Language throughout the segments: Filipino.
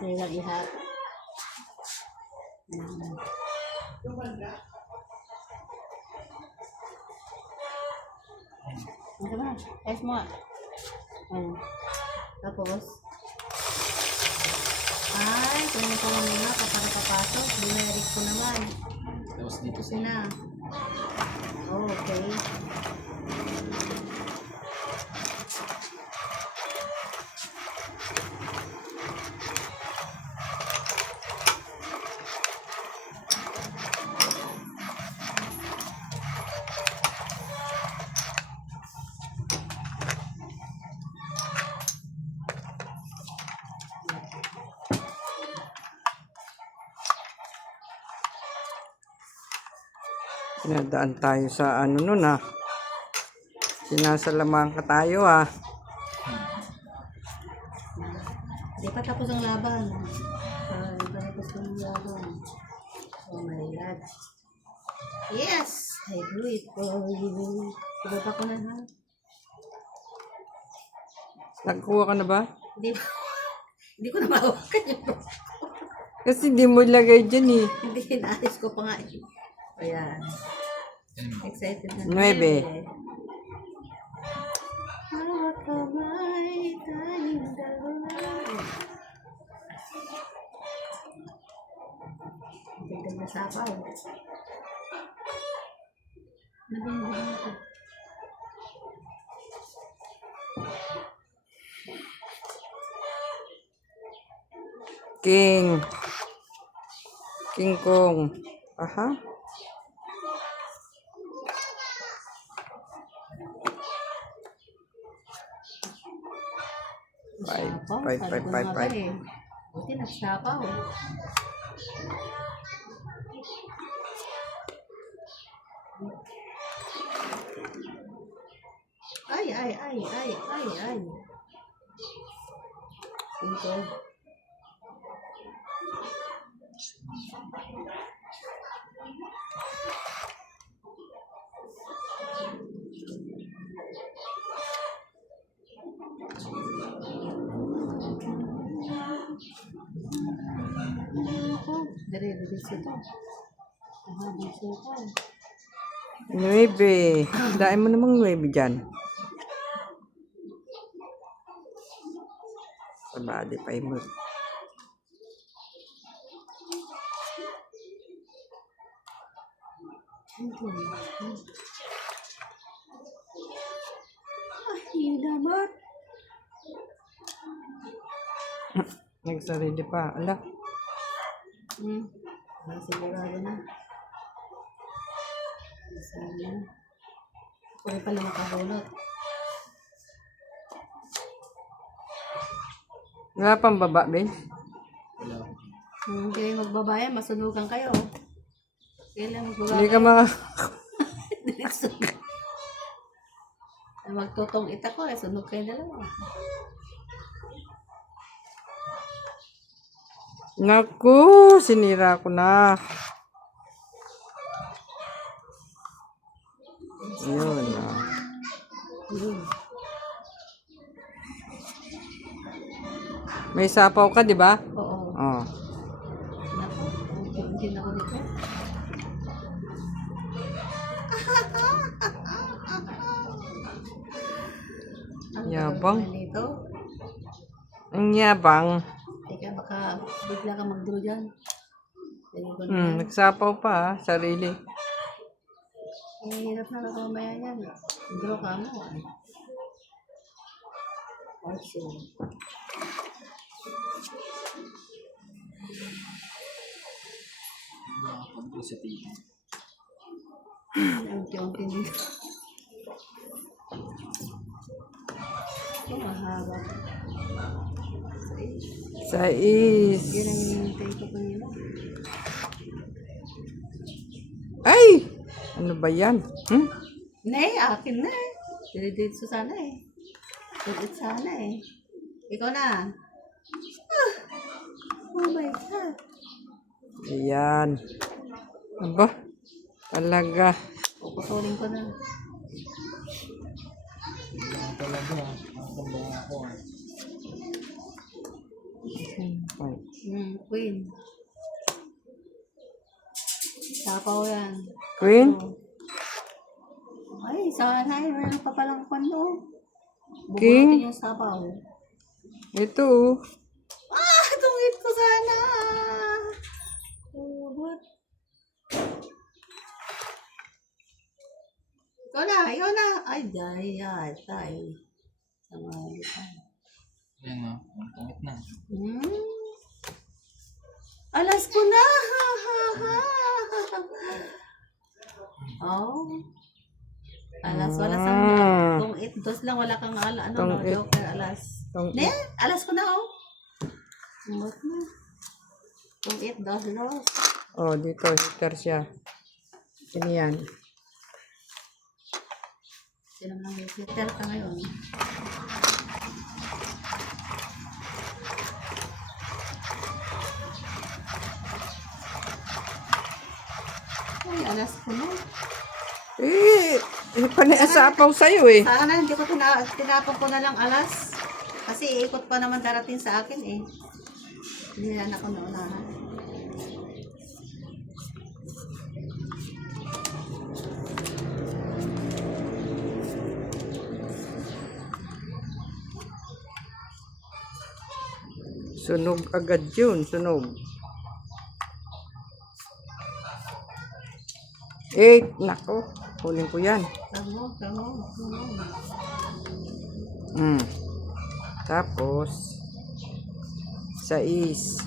Okay lang ihat. Ano ba? Ayos mo nga. Ayan. Tapos, ay, kung ito lang muna, papasok. Binayarik ko naman. Tapos dito Kasi na. Oh, okay. Pinadaan tayo sa ano nun ah. Sinasalaman ka tayo ah. Di pa tapos ang laban. Di pa tapos ang laban. Oh my God. Yes! I do it for you. Ibaba ko na ha. Nagkuha ka na ba? Hindi ko na mahawakan yung Kasi di mo ilagay dyan eh. Hindi, inaalis ko pa nga. Ayan. Excited na. 9. Hawak kamay, tayong dalawa. Ganda na sapaw. Nabingin ko. King. King Kong. Aha. Five. Buti nagsapaw. Ay. Ito. Dari situ. Di situ. 9. Dahil mo namang 9 dyan. Sabali pa mo. Ay, dapat. Nagsarili pa. Ala. Sigurado na. Sana. Ako rin pala makahulot. Wala pang baba, Ben? wala. Hindi kayo magbabayan, masunugan kayo. Kailan magbabayan? Hindi ka maka... Magtutong ita ko, sunog kayo dalawa. Naku, sinira ko na. Yun ah. May sapaw ka, di ba? Oo. Oh. Naku, hindi na ako dito. Yabang. Dito. Ang yabang. Teka, baka bigla ka mag-draw dyan. Nagsapaw pa ah, sarili. Hirap na ako mamaya yan. Draw ka mo. Okay. Nakakabili sa TV. Unti-unti dito. Ito mahaba. 6. Yan ang hinihintay ko kanina. Ay! Ano ba yan? Akin na eh. Dito sana eh. Dito sana eh. Ikaw na. Oh my God. Ayan. Aba, talaga. Puputulin ko na. Wala talaga. Nakakaba ako. 5. Queen. Sapaw yan. Queen? Ay, sana meron pa palang pano. King? Bubunutin yung sapaw. Ito. Oh. Ah, tungit ko sana. Ubot. Ikaw na. Ay, dahil tay. Sama kita. Yan o. Ang pangit na. Alas ko na. Oh. Alas, wala sa kung dos lang, wala kang ano, no, Tong-it. joker, alas. Tong-it. Ne, alas ko na, oh. Umot na. Kung dos, los. Oh, dito. Hitter siya. Ano yan? Sino lang yung filter ka ngayon? Ay, alas ko na. Paniasapaw sa'yo eh. Sana hindi ko tinapon ko na lang alas. Kasi ikot pa naman darating sa akin eh. Hindi na ako naunahan. Sunog agad yun. Sunog. 8. Nako. Kunin ko yan. Tamo. Tapos 6.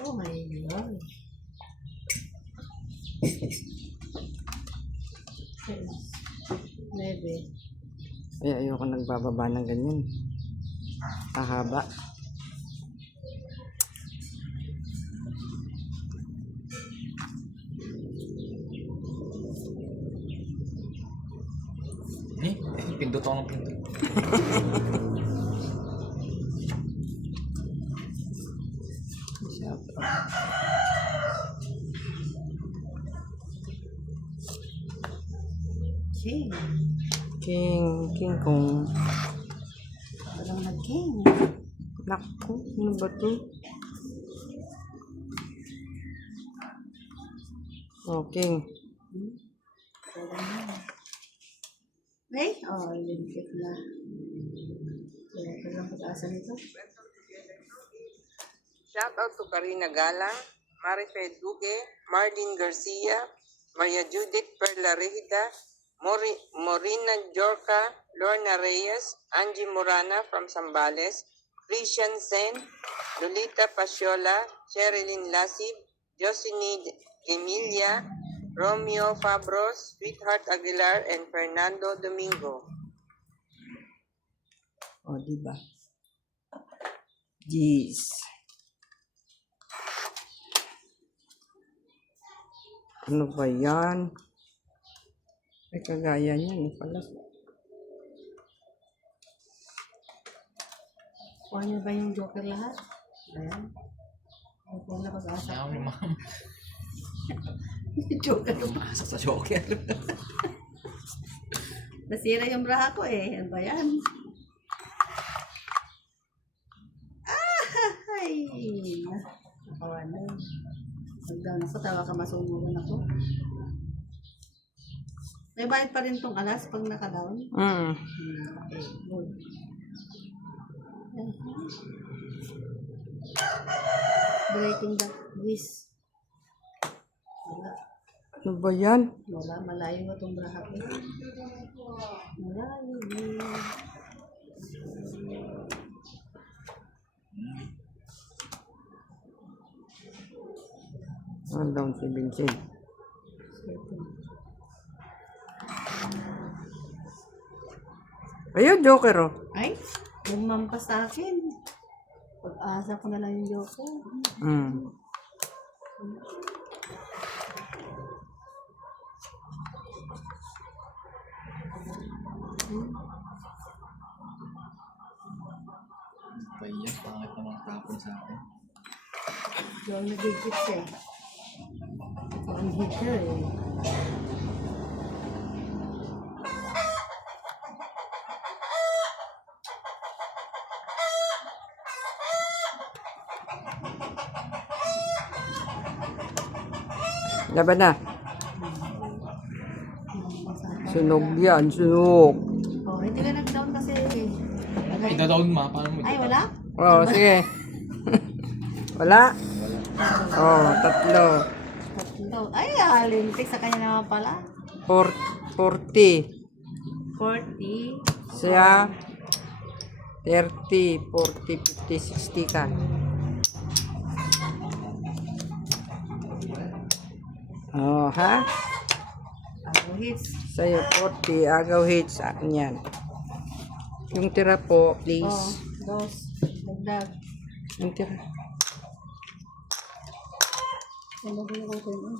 Oh my God. Maybe. Ay, ayoko nagbababa ng ganyan. Ahaba. Pindot ako ng pindot. King. King kong. Walang nag-king. Naku, ano ba to? Oh, king. Eh? Oh, limpit na. Kaya ko lang pag-asa nito. Shout out to Karina Galang, Marifed Duque, Marlene Garcia, Maria Judith Perla Rehida, Morina Jorca, Lorna Reyes, Angie Morana from Zambales, Christian Sen, Lolita Pasiola, Sherilyn Lasib, Jocelyn Emilia, Romeo Fabros, Sweetheart Aguilar, and Fernando Domingo. O, diba? Jeez. Ano ba yan? Ay, kagaya niya, ano pala? Kuha niyo ba yung joker lahat? Ayan. Kuha na pag-asa. Kaya ako lumam. Joker. Lumasa sa joker. Nasira yung braha ko eh. Ano ba yan? Ay! Nakawa na yun. Pag-down ako, tawa ka masunugan ako. May bayad pa rin tong alas pag naka-down. Okay, good. Breaking the wish. Wala. Ano ba yan? Wala, malayo ba itong braha ko? Malayo. Ano down si Vincent? Ayun, joker oh. Ay, lumampas sa akin. Pag-asa ko na lang yung joker. Pa yan. sa akin. Yung nag-hit siya. Ang hitter eh. Laban na. Sunog yan, sunog. Oh, hindi ka nag-down kasi. Ay, down ma. Paano mo Ay, wala? Oh, sige. Wala? Oh, tatlo. Tatlo. Ay, lintik sa kanya naman pala. 40. 40. Siya 30, 40, 50, 60 ka. Oh, ha? Ako hits. Sa'yo 40, agaw hits. Akin yan. Yung tira po, Oh, please. dos. Dagdag. Yung tira. Ano ba yung open mo?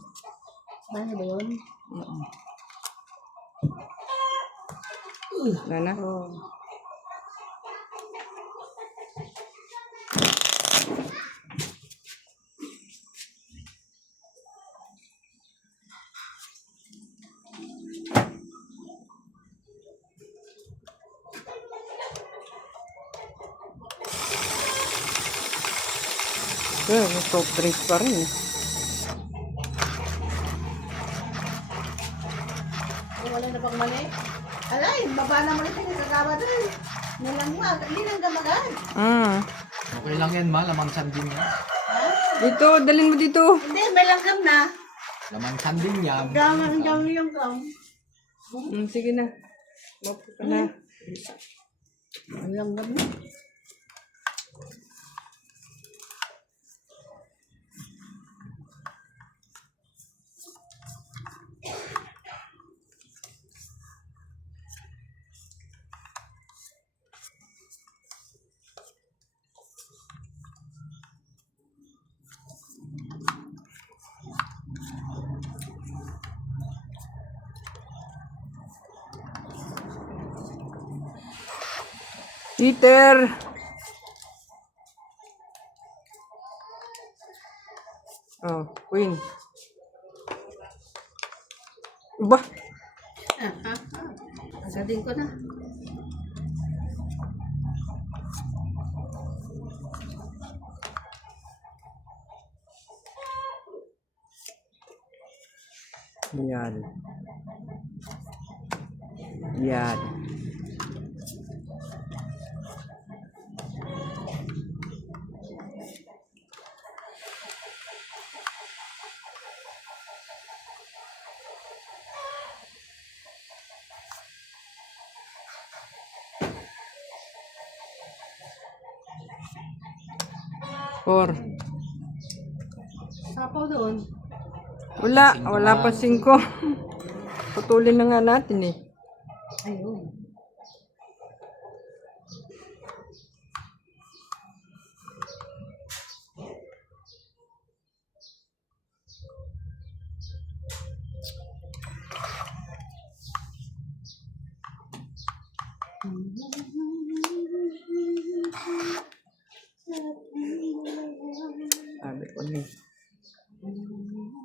Ano ba yun? Wala na? Oh. May soft drink pa rin. Wala na pang mali. Alay, baba na mali sa kagawa doon. Nalangwa, hindi nang gamagan. Okay lang yan ma. Lamang sandin yan. Dito, dalhin mo dito. Hindi, may langgam na. Lamang sandin yan. Gam yung gam. Sige na. Mapo ka na. Ang langgam na. Peter! Oh, Queen. Ba? Agadin ko na. Yan. Yan. Four. Sapaw doon. Wala pa 5. Putulin na nga natin eh. Ayun. Sabi ko na.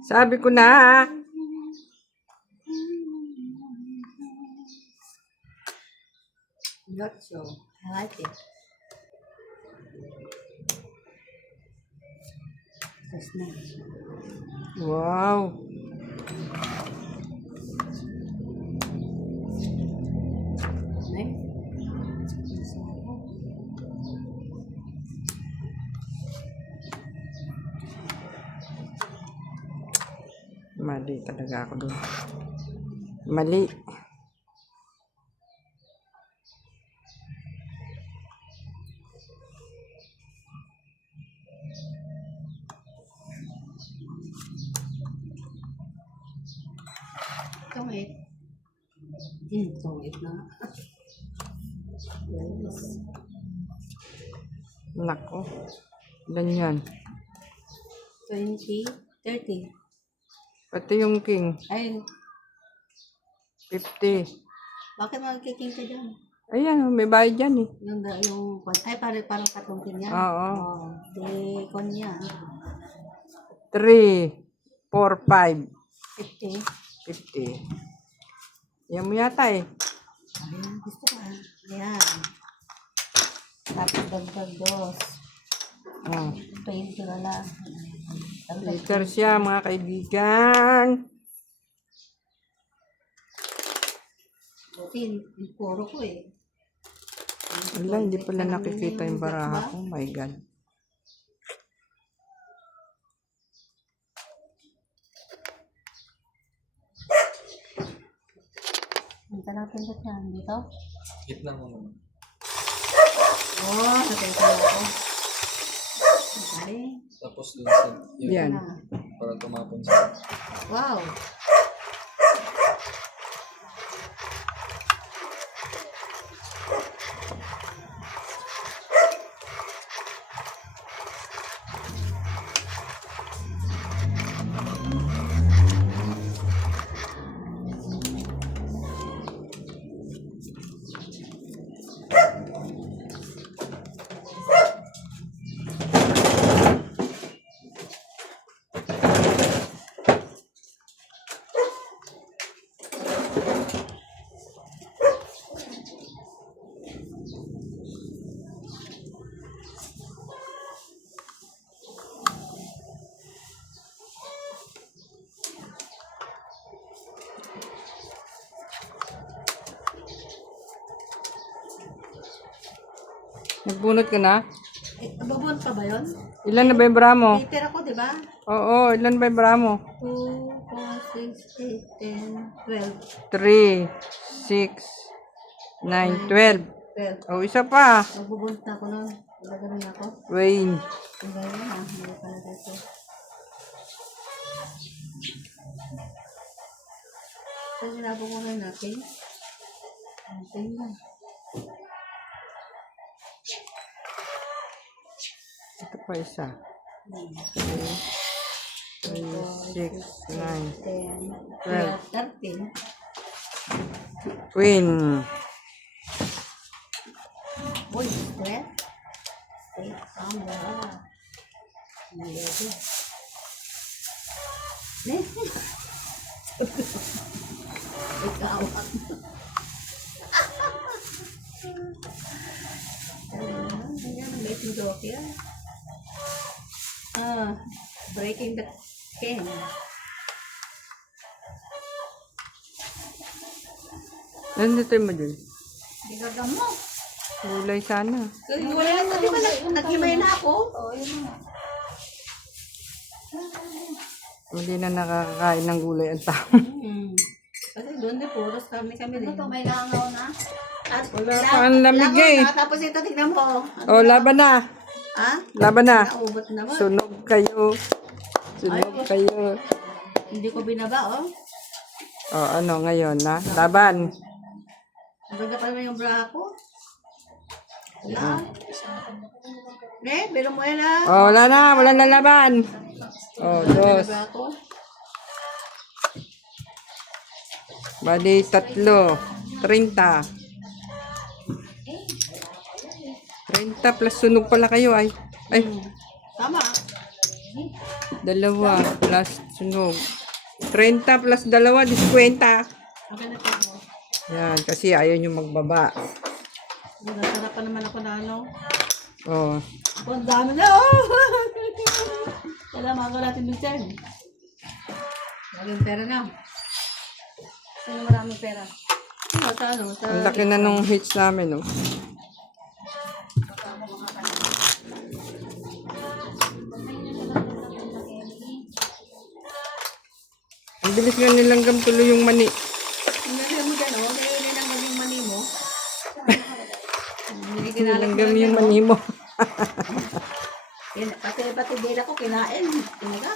Sabi ko na. Not so. I like it. That's nice. Wow. Nice. Mali talaga ako doon. Mali. Tungit. Tungit na. Yes. Nako. Ilan yan? 20, 30. Pati yung king. Ay, 50. bakit magkiking ka dyan? Ayan, may bayad yan eh. Ay, parang katungkin yan. Oo. Oh, di, kon yan. 3, 4, 5, 50. 50. Yan mo yata eh. Ayan, gusto ko. Ayan. Tapos dagdag dos. Oh. 20 na lang. Liter siya mga kaibigan. Buti, yung puro ko eh. Wala, hindi pala nakikita yung baraha ko. Oh my God. Dito natin ito yan. Dito. Gitna mo naman. Oh, natenta na ako. Okay. Tapos dun sa... Yan. Para tumapon sa... Wow. Nagbunot ka na? Babon pa ba yun? Ilan na ba yung bra mo? Paper ako, di ba? Oo, ilan ba yung bra mo? 2, 4, 6, 8, 10, 12. 3, 6, 9, 12. 12. Oh, isa pa. Magbubunt na ako nun. Ilagay na ako. Wayne. Tingnan mo na. Hindi pala dito. So, sinabog mo na natin. Natin na. Ito pa isa. 3, 6, 9, 10, 12. 13. Wayne. Uy, 12. Wait, tama. Mayroon. Ne? Ikaw. Ayan, may joke yan. Breaking the can. Nandito mo dun. Gagam mo. Gulay sana. Wala na, di ba nag-himay na ako? Oo, yun na. Hindi na nakakakain ng gulay ang tao. Kasi doon din, puros kami din. Ito, may langaw na. At Wala pa ang lamig eh. Tapos ito, tignan mo. Oh, laban na. Ha? Laban na. Naubot naman. Sunog kayo. Sunog kayo. Hindi ko binaba, oh. Oh, ano ngayon na? Laban. Maganda pa naman yung bra ko. Wala. Ne, pero mo yan ah. Oh, wala na. Wala na laban. Oh, dos. Bra ko. Bali, 3. 30. 30 plus sunog pala kayo ay. Ay, Tama. 2 plus sunog. 30 plus 2, 50. Okay na po. Yan, kasi ayaw nyo magbaba. Nasarap pa naman ako na ano. Oh. Ang dami na, oh! Kailangan ko natin dun, Chen. Maraming pera na. Sino maraming pera? Sa ano? Sa... Ang laki na nung hits namin, oh. Ang bilis nga nilanggam tuloy yung mani. Nilagay mo dyan, oh. Kaya nilanggam yung mani mo. Nilanggam yung mani mo. Pati dila ko kinain. Tinaga.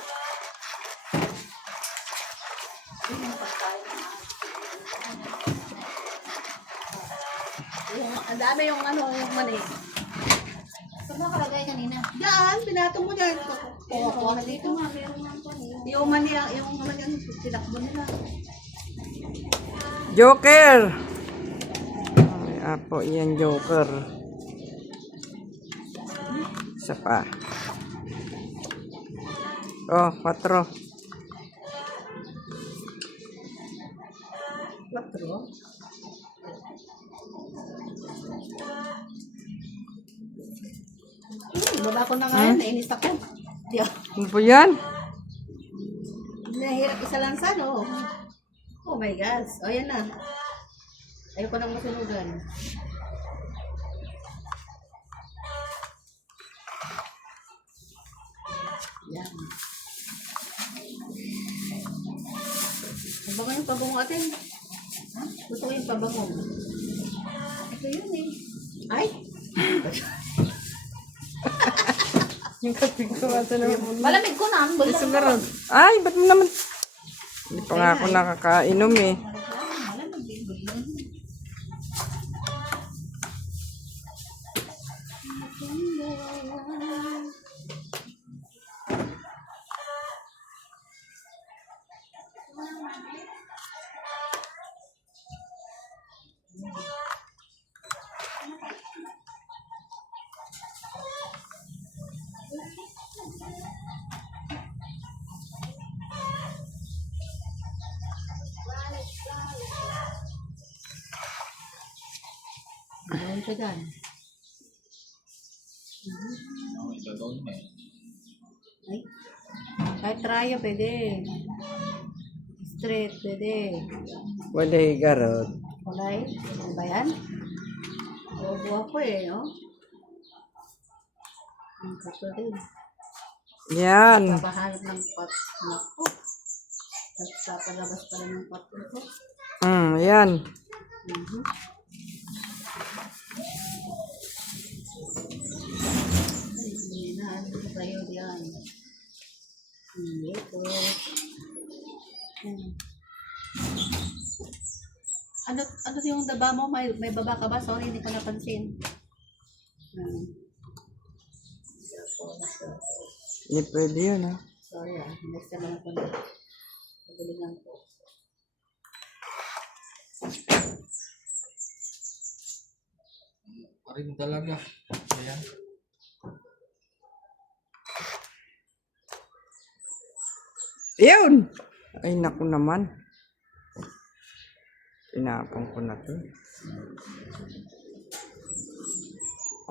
Ang dami yung ano, yung mani. Saan nakalagay kanina? Diyan, pinatong mo dyan. Kuha ka dito. Yung mani, yung tinakbo nila. Joker! Apo, yan joker. Isa pa. Oh, 4. 4. Baba ko na nga yan. Nainis ako. Di ako. Ano po yan? Nahirap isa lang sa no. Oh my gosh. O yan na. Ayoko nang masunugan. Yan. Pabango yung pabango atin. Ha? Gusto ko yung pabango. Ito yun eh. Ay! Yung kapig ko ata naman. Malamig ko na. Isa na rin. Ay, ba't mo naman? Hindi pa nga ako nakakainom eh. Malamig din ko yun. Gawin siya dyan. Ako, igagawin mo eh. Ay. Kahit tryo, pwede. Straight, pwede. Wala garot. Kulay. Ano ba yan? Buwa po eh, no? Ang kapatid. Yan. Papahanap ng pot. Naku. Tapos papalabas pala ng pot ko. Yan. Mhm. Ay, hindi na. Ano kayo diyan? Ito. Ano yung daba mo? May baba ka ba? Sorry, hindi ko napansin. Hindi pwede yun ha. Sorry next time ako na. Pagalingan ko. Pa rin talaga. Ayan. Yun! Ay, naku naman. Tinapon ko na to.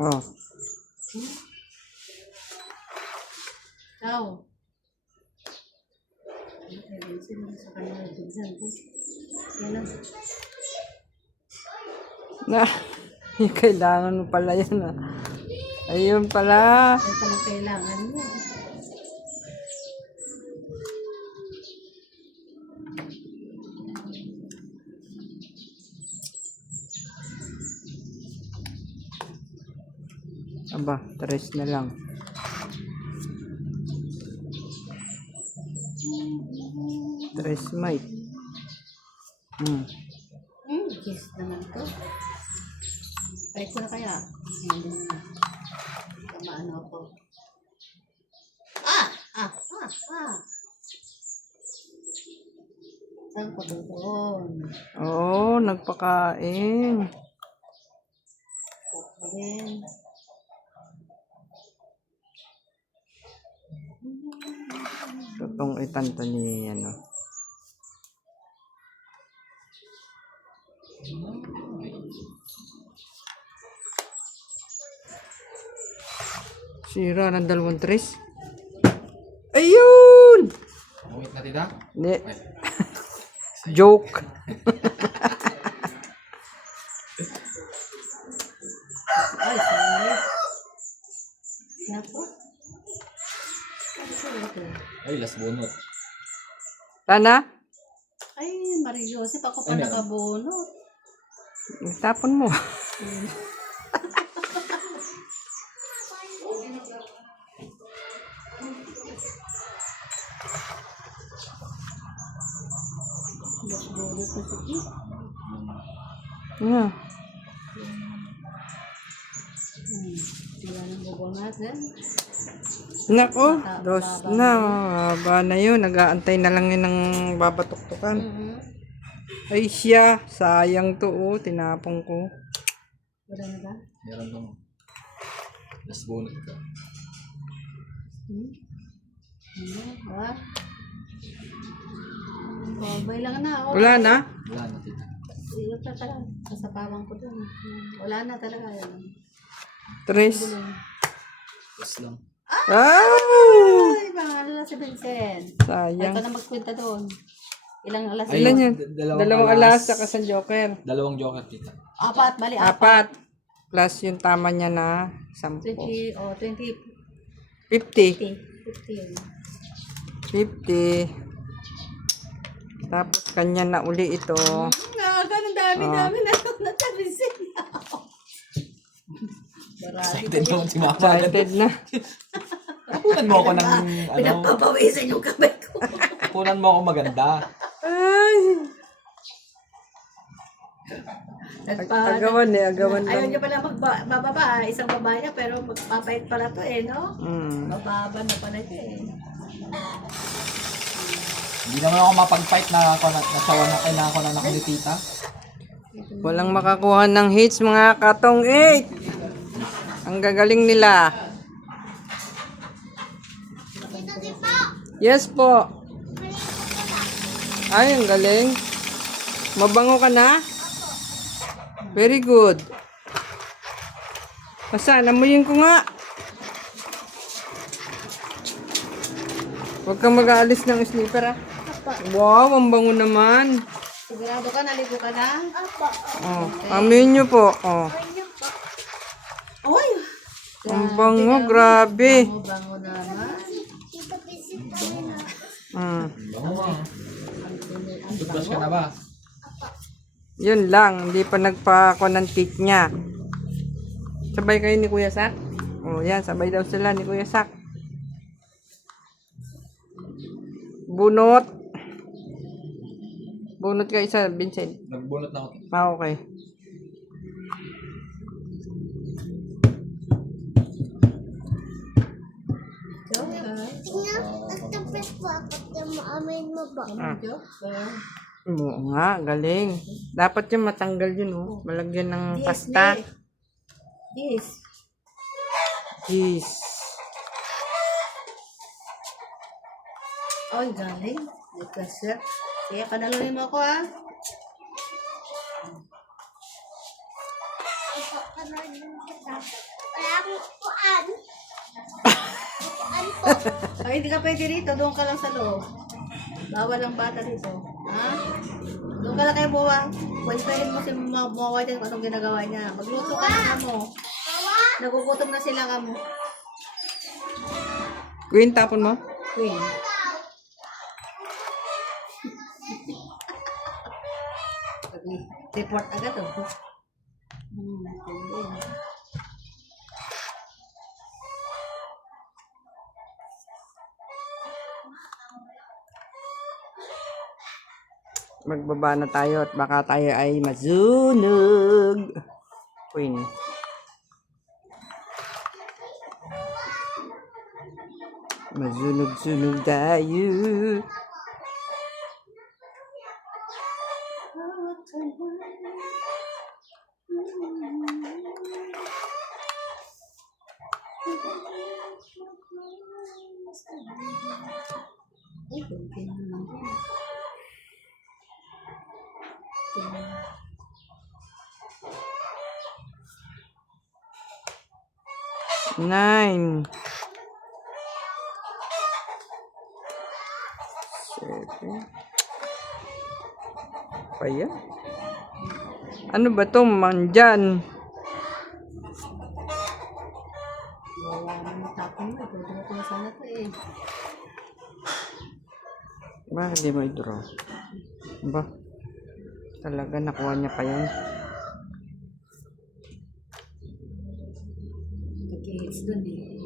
Oh. Ikaw. Ayusin mo sa kanya. Dyan. Yan lang. Na, yung kailangan mo pala yan ha. Ayun pala. Ay, palang kailangan mo. Aba, 3 na lang. Tres mic. Kiss naman to. Kahit ko na kaya. Hindi na. Tamaano ako. Saan ko doon? Oo, nagpakain. Rin. Totong itanto ni ano. Sira ng 2 tres. Ayun! Wait na tita. Hindi. Joke. Ay, sorry. Naku. Ay, last bonot. Tana? Ay, Mario Joseph, ako pa nakabono. Tapon mo. Bono ko sige. Yeah. Wala nang bubungasan. Nako, 2 na. Haba na yun. Nag-aantay na lang yun ng babatuktukan. Ay siya, sayang to oh. Tinapong ko. Wala na ba? Meron lang. Last bonus ka. Ano? Ha? Oh, may lang na. Oh. Wala na? Wala na, tita. Iyot na talaga. Kasapawang ko dun. Wala na talaga. Yan. 3. Last lang. Ah! Ay, pangalan na si Vincent. Sayang. Ito na magkwenta doon. Ilang alas? Ay, Ilan yan? dalawang Dalawang alas sa sa Joker. Dalawang joker, tita. Apat, mali. Apat. 4. Plus yung tama niya na 10. 20, 20, 50. 50. 50. Tapos kanya na uli ito. Ganun dami na sa Vincent. Excited naman si mama. Excited na. Kunan mo ako ng, Pinagpapawisan yung kamay ko. kunan mo ako maganda. Ay! Agawan eh, agawan Ayaw lang. niya pala magbababa, isang babae niya, pero magpapait pala to eh, no? Mm. Mababa na pala siya eh. Hindi naman ako mapag-fight na ako nasawa na kailangan ko na ni tita. Walang makakuha ng hits mga katong 8. Ang gagaling nila. Yes po. Ay, ang galing. Mabango ka na? Very good. Basta, namuyin ko nga. Huwag kang mag-aalis ng slipper ah. Wow, ang bango naman. Sigurado ka, naligo ka na? Oh, amin nyo po. Oh. Oy! Ang bango, grabe. Bango naman. Mm. Bango mo. Toothbrush ka na ba? Yun lang, hindi pa nagpa-ako ng teeth niya. Sabay kayo ni Kuya Sak? Oh, yan, sabay daw sila ni Kuya Sak. Bunot. Bunot ka isa, Vincent. Nagbunot na ako. Ah, okay. Oo nga, galing. Dapat yung matanggal yun, oh. Malagyan ng pasta. Yes. Jeez. Oy, galing. May kasya. Sige, panalunin mo ako ah. Ay, hindi ka pwede rito. Doon ka lang sa loob. Bawal ang bata dito. Ha? Doon ka lang kayo buwa. Pwede mo si Mawa dyan kung anong ginagawa niya. Magluto ka na mo. Nagugutom na sila ka mo. Queen, tapon mo? Queen. Report agad oh. Magbaba na tayo at baka tayo ay masunog. Queen. Masunog-sunog tayo. Nine. 7. Pa yan? Ano ba to? Mandyan. Wala naman tapon mo. Ito ko sana to eh. Bakit di mo i-draw? Ba? Talaga nakuha niya pa yan. Nag-hits dun eh.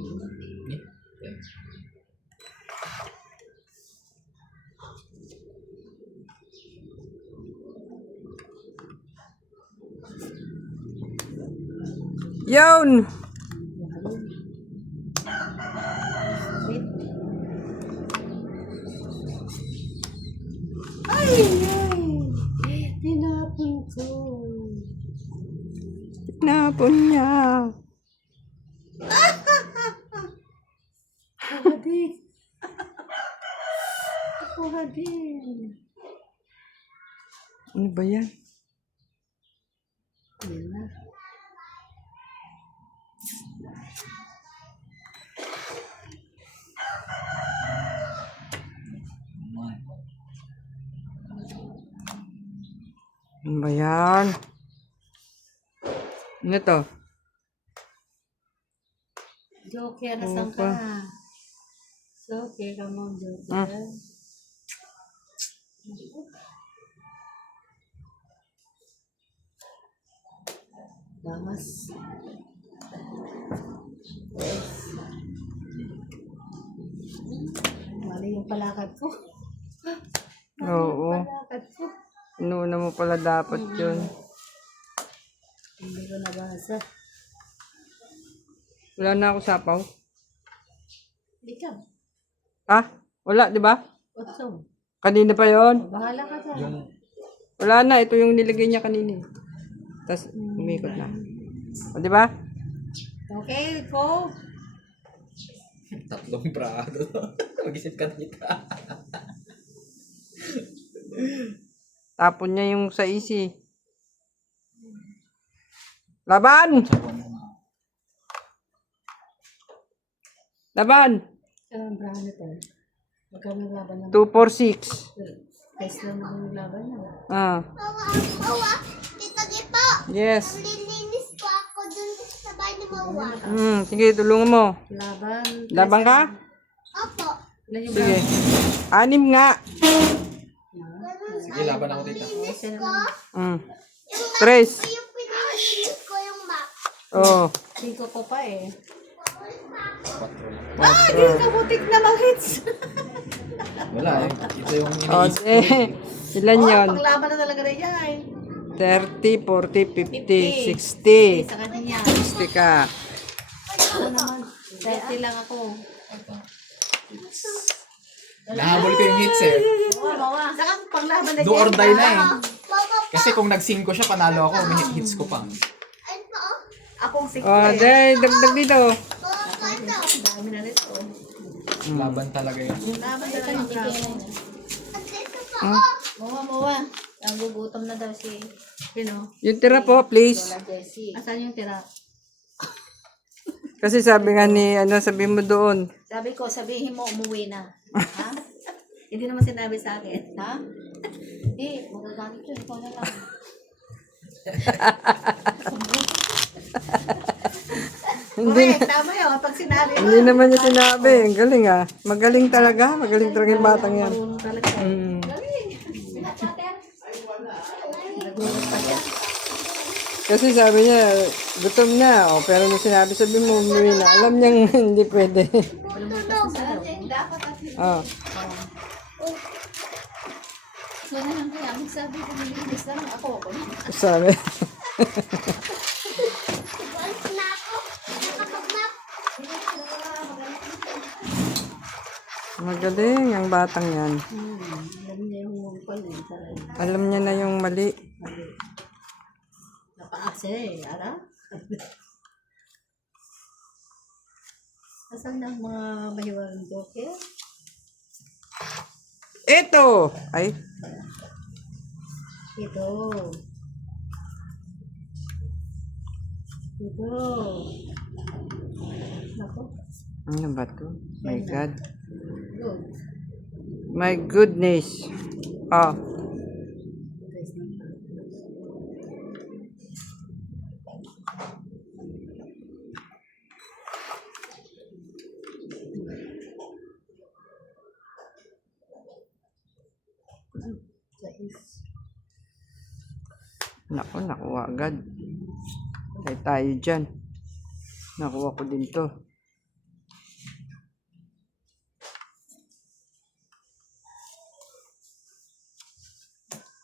Yun! Wait. Ay! Tinapon ko. tinapon niya. Kuha din. Kuha din. Ano ba yan? Yan na. Ano ba yan? Ano to? Joker, nasan ka? Joker, come on, Joker. Damas. Yes. Mali yung palakad ko. Oo. Palakad ko. Inuuna mo pala dapat yun. Hindi ko nabasa. Wala na ako sapaw. Ikaw. Ah? Wala, di ba? Otso. Kanina pa yon. Bahala ka dyan. Yung Wala na. Ito yung nilagay niya kanina. Tapos, umikot na. O, di ba? Okay, go. tatlong brado. Mag-isip ka dito. Tapon niya yung sa easy. Laban! Laban! Ang brahan ito. Magkano yung laban ng 246. guys lang naman yung laban na. Ah. Mawa, Tita Dipa, Yes. lilinis po ako dun sa bahay ni Mawa. Sige, tulungan mo. Laban. Laban ka? Opo. Ilan yung Sige. brahan? 6 nga. Sige, laban ako dito. Kasi Ko, Mm. yung map 3. ko, yung pinilinis ko yung map. Oh. 5 ko pa eh. 4 lang. Ah, hindi ka butik na lang hits. Wala eh. Ito yung Oh, iniisip eh. ko. Ilan yon? Panglaban na talaga rin yan. 30, 40, 50, 60. Sa kanya. 60 ka. Ako naman. 30 lang ako. Nahabol ko yung hits eh. Saka panglaban na Do or die na eh. Mama, Kasi kung nag-sing ko siya, panalo ako. May hits ko pa. ano po? Akong 6 Oh, eh. day, dagdag dito. Mama, ano? Dami na rin to. Laban talaga yun. Laban na lang yung bravo. At dito po, Mawa. Nagugutom na daw si Pino. Yung tira po, please. Lola Jessie. Asan yung tira? Kasi sabi nga ni, sabi mo doon. Sabi ko, sabihin mo umuwi na. Ha? Hindi naman sinabi sa akin. Ha? Hindi, magagalit yun. Ikaw na lang. Correct, tama yun. Pag sinabi mo, Hindi naman niya sinabi. Ang galing ah. Magaling talaga. Magaling talaga yung batang yan. marunong talaga. Mm. Nagulat pa siya. Kasi sabi niya, gutom na. Oh, pero nung sabi mo, umuwi na. Alam niyang hindi pwede. Oh. So na lang kaya, magsabi ko, nililis lang ako. Sabi. alis na ako. Nakapag-map. Magaling ang batang yan. Alam niya yung pala. Alam niya na yung mali. Napaasa eh. Ara? Asan na ang mga mahiwagang joker? Ito! Ay, Ito. Ito. Ako. ano ba to? My God. Good. My goodness. Oh. Naku, nakuha agad. Tayo dyan. Nakuha ko din to.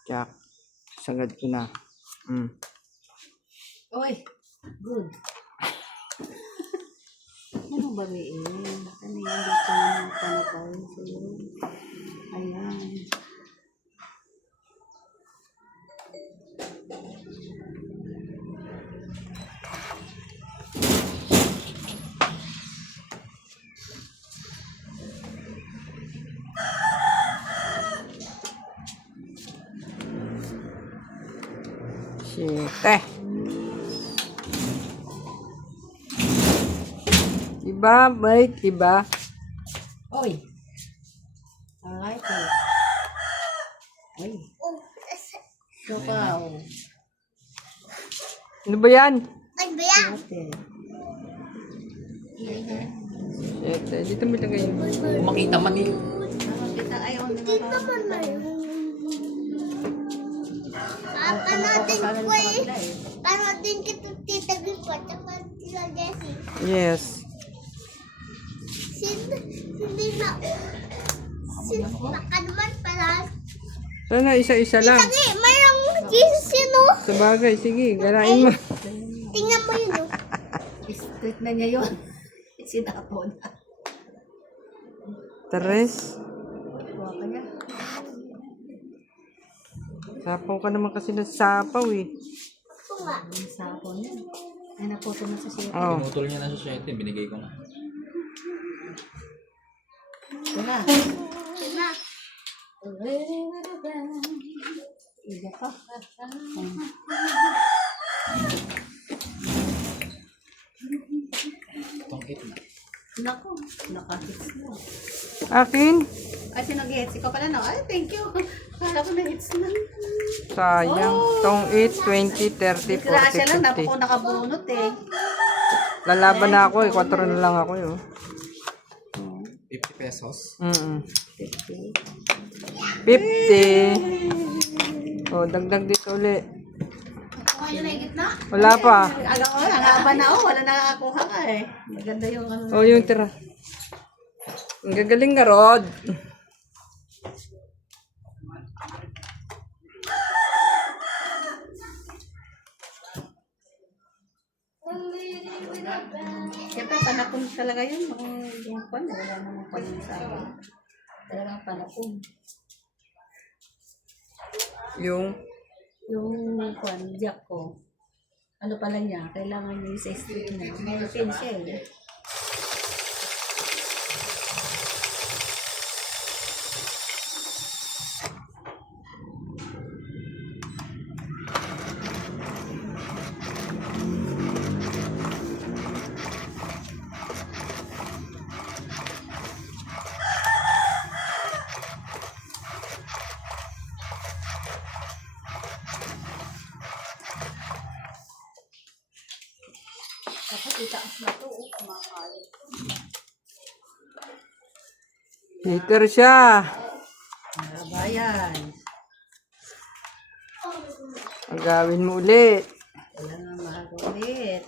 Jack. Sagad ko na. Oy. Good. Ano ba riin? Ano yung dito yung panatawin sa'yo? Ayan. 7. Iba, bait, iba. Oy. Alright. Oy. Sopaw. Ano ba yan? Ay, ba yan? Ate. 7. Dito mo ilagay yun. Kung makita man eh. Nakakita ayaw na Hindi naman na yun. Panoodin ko eh. Panoodin kita Tita Gilpa tsaka Tita Jessie. Yes. Hindi na. Baka naman pala. Sana isa-isa lang. Lagi, mayroong Jesus yun oh. Sabagay, sige, galain mo. Tingnan mo yun oh. Street na niya yun. Sinapo na. 3. Kuha ka niya. Sapaw ka naman kasi ng sapaw eh. Ito nga. Ang sapo niya. Ay, naputo na sa siya. Oh. Pinutol niya na sa 7, binigay ko na. Ito na. Ito na. Iba pa. Itong 8 na. Naku, nakahits na. Akin? Ay, sinag-hits. Ikaw pala na. Ay, thank you. Kala ko na-hits na. Sayang. Tong 8, 20, 30, Grasya lang, 40, napako 50. nakabunot eh. Lalaban na ako eh. 4 na lang ako eh. 50 pesos. 50. Oh, dagdag dito uli. Ngayon na gitna. Wala pa. Alam ko, hangaba na oh. Wala nakakakuha ka eh. Maganda yung ano. Oh, yung tira. Ang gagaling nga, Rod. Siyempre, panapon talaga yun. Yung pan, wala namang pan sa akin. Talagang panapon. Yung Pan, jack ko. Ano pala niya, kailangan niya sa street na. May pin siya eh. Dapat itaas na to, kumakain. heater siya. Bayan. Ang gawin mo ulit. Kailangan makagulit.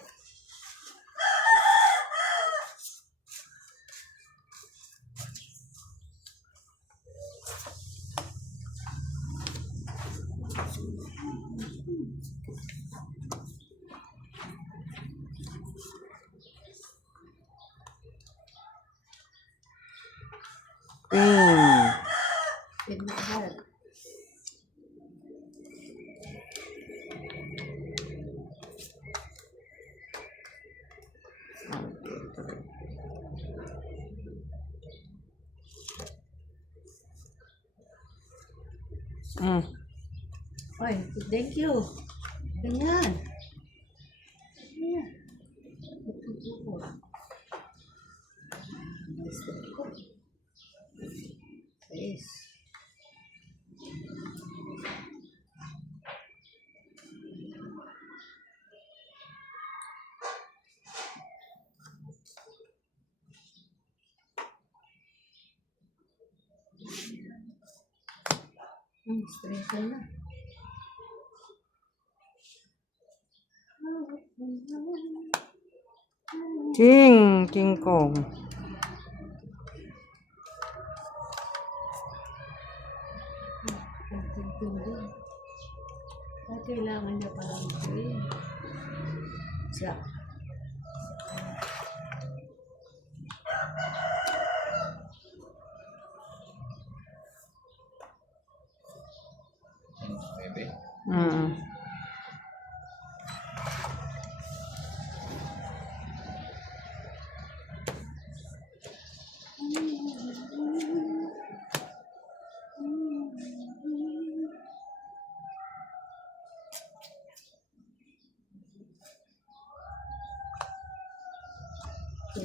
Pwede mo agad. Ay, thank you. Ganyan. Ganyan. Yes. Stress na. King Kong. Kailangan niya parang siya. Pwede.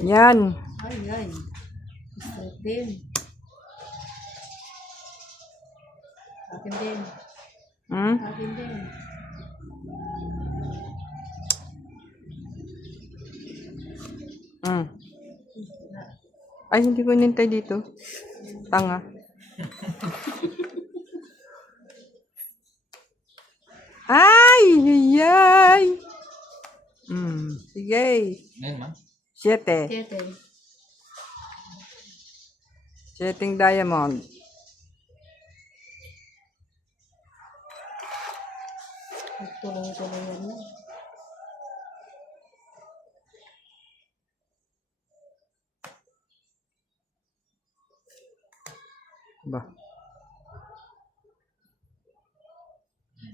Yan. Ay, ay. Straight din. Akin din. Hmm? Akin din. Hmm. Ay, hindi ko inintay dito. Tanga. Ay, ay, ay. Sige. Ngayon, ma'am. 7. Siyete. 7 diamond. Tuloy-tuloy yan na. Ba.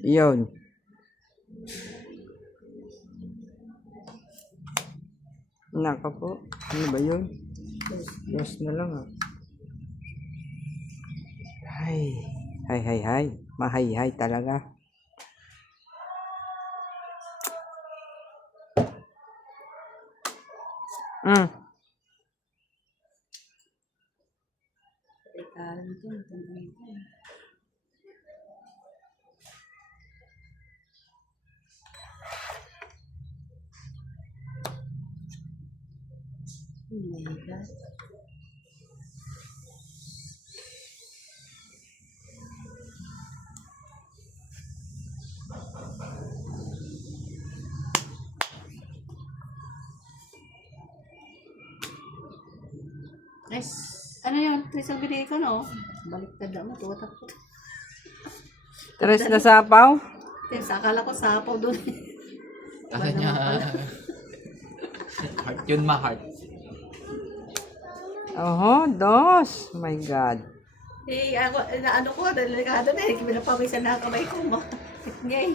Yun. Naka po. Ano ba yun? Yes na lang ah. Hay. Hay, hay, hay. Mahay-hay talaga. Hmm. Ikalan ito. Itong ito. Oh my God. Guys, ano yun? Tres ang binigay ko, no? Baliktad na mo. Tuwatak ko. Tres na sapaw. Tres, akala ko sapaw doon. Kala niya. Heart yun, ma-heart. Oho, 2. My God. Eh, ako, ano ko, delikado na eh. Pinapawisan na ang kamay ko. Ngay.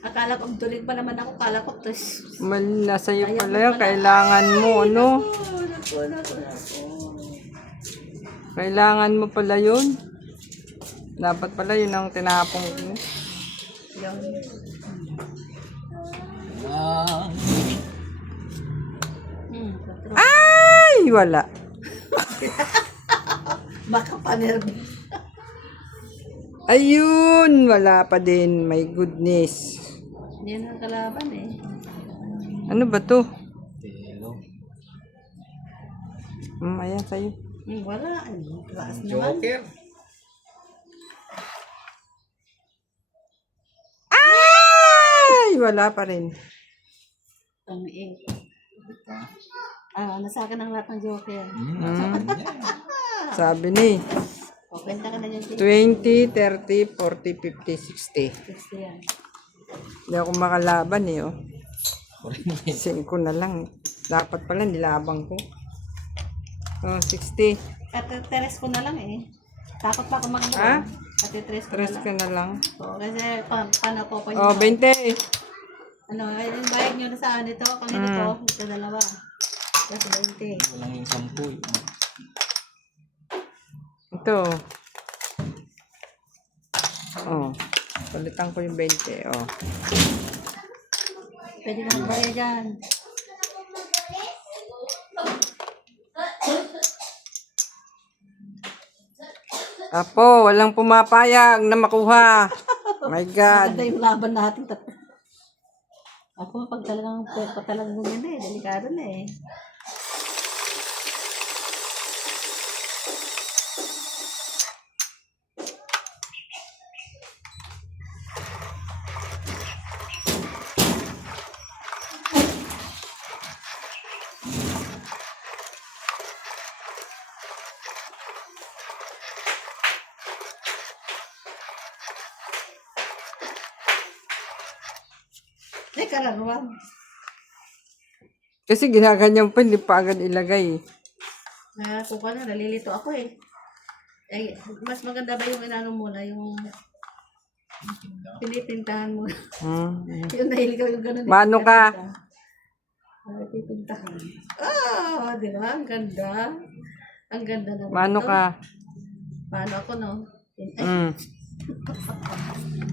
Akala ko, tulig pa naman ako. Akala ko, tres. Mali, sa'yo pala yun. Kailangan mo, ano? Naku. Kailangan mo pala yun. Dapat pala yun ang tinapong ko. Yan. Ah, Patro. Ay, wala. Baka panerbi. Ayun, wala pa din. My goodness. Yan ang kalaban eh. Ano ba to? telo. Ayan sa'yo. Wala. Ano, taas naman. Joker. Ay, wala pa rin. Ang nasa akin ang lahat ng joker. Sabi ni, O, kwenta ka na yung 20, 30, 40, 50, 60. 60 yan. Hindi ako makalaban eh, oh. 5 na lang. Dapat pala, nilabang ko. Oh, 60. At teres ko na lang eh. Takot pa ako Ha? magbuo. At teres ko na 3 lang. ka na lang. O, kasi paano po pa Oh, 20. Ano, yung bayad nyo na saan ito? Kung ito, ito dalawa. Kasi 20. Walang yung 10. Ito. Oh. Palitan ko yung 20. Oh. Pwede ka magbayad dyan. Apo, walang pumapayag na makuha. My God. Maganda yung laban natin. Ako, pag talagang talagang ganyan eh, delikado na eh. Ay, kararuan. Kasi ginaganyan pa, hindi pa agad ilagay. Kung ano, nalilito ako eh. Ay, mas maganda ba yung inano muna, yung pinipintahan mo. Yung nahilig ko yung ganun. Mano ka? Ay, pipintahan. Oh, di ba? Ang ganda. Ang ganda naman. Mano ito. ka? Paano ako, no? Ay,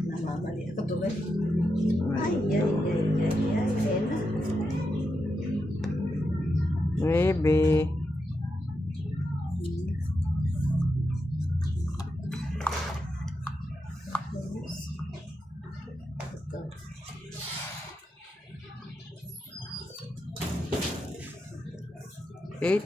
namamali ako doon. Ay, ay, ay, ay, ay, ay, na. 9. Ito. 8.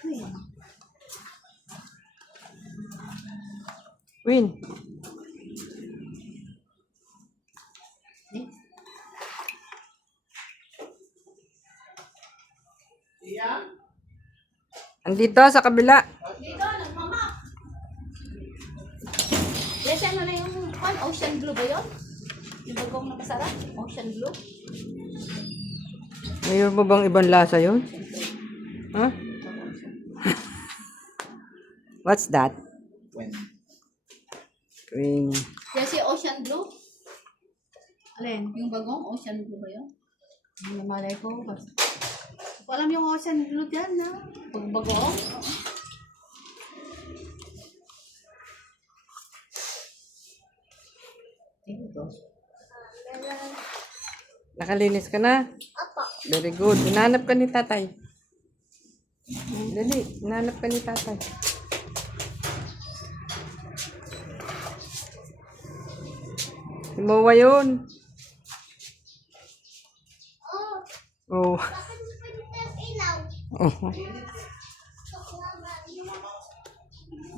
Queen. Queen. Eh, Andito sa kabila. Dito, nagmama. Yes, ano na yung ocean blue ba yun? Yung bagong na masarap? Ocean blue? Mayroon mo bang ibang lasa yun? Huh? What's that? When? Queen. Yes, yung ocean blue? Alin? Yung bagong ocean blue ba yun? Ano malay ko? Ko alam yung ocean blue dyan, na. Pag bagong? Ito. Nakalinis ka na? Opo. Very good. Hinahanap ka ni tatay. Dali, hinahanap ka ni tatay. Si Moa yun. Oh, Oh. bakit pinitang ilaw? Oh.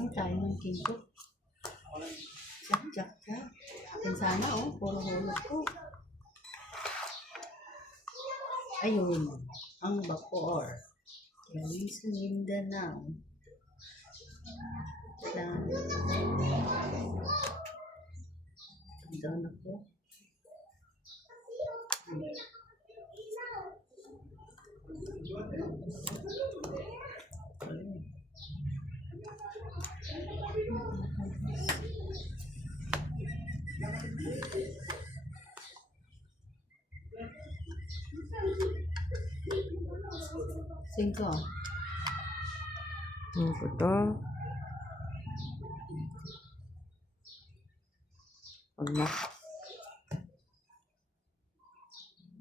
Ang tayo ng king ko. Jack, jack, jack. Akin sana, oh. Puro hulog ko. Ayun. Ang Bacoor. Galing sa Mindanao. Down ako. Cinco. Ano po to? Wag na.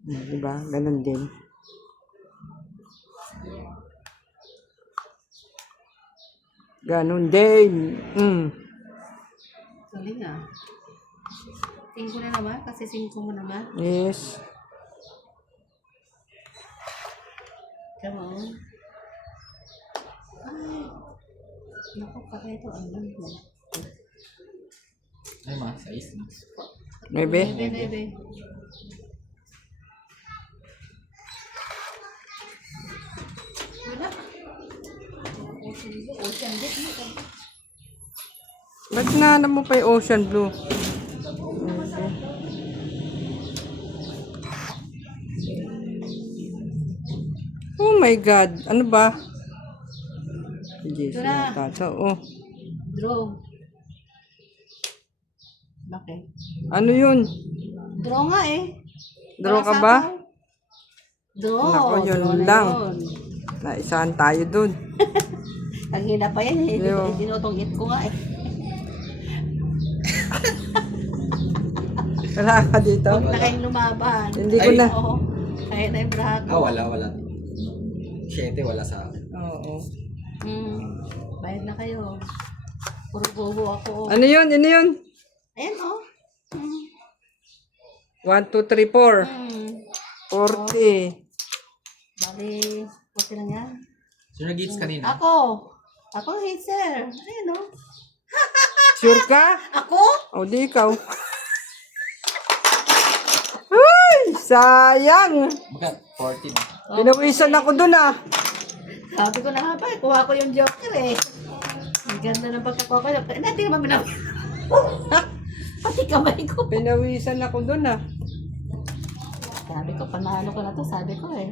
Diba? Ganun din. Ganun din. Galing ah. 5 na naman, kasi 5 mo naman. Yes. Come on. Ay. Naku, pa ito. Ang lang mo. Ay, mga size. Maybe. Bebe. Ocean blue. Ba't na mo pa yung ocean blue? Oh my God. Ano ba? Yes, Ito na. yata. Oh. Draw. Bakit? Ano yun? Draw nga eh. Draw Para ka sa ba? akin. Draw. Nako, yun Draw na lang. yun. Naisahan tayo dun. Ang hina pa yan eh. Yo. Dinutong-it ko nga eh. Wala ka dito. Huwag na kayong lumaban. Hindi ko na. Oo. Kaya na yung braha ko. Wala. 7 wala sa akin. Oo. Bayad na kayo. Puro bobo ako. Ano yun? Ano yun? Ayan oh. 1, 2, 3, 4. 40. Bali, okay lang yan. Sino nag-eats kanina? Ako ang hitser. Ayan oh. Sure ka? Ako? O di ikaw. Ay, sayang. Magkat 14. Pinawisan ako dun ah. Sabi ko na nga pa, kuha ko yung joker eh. Ang ganda ng pagkakuha ko. Hindi naman binaw. Pati kamay ko. Pinawisan ako dun ah. Sabi ko, panalo ko na to. Sabi ko eh.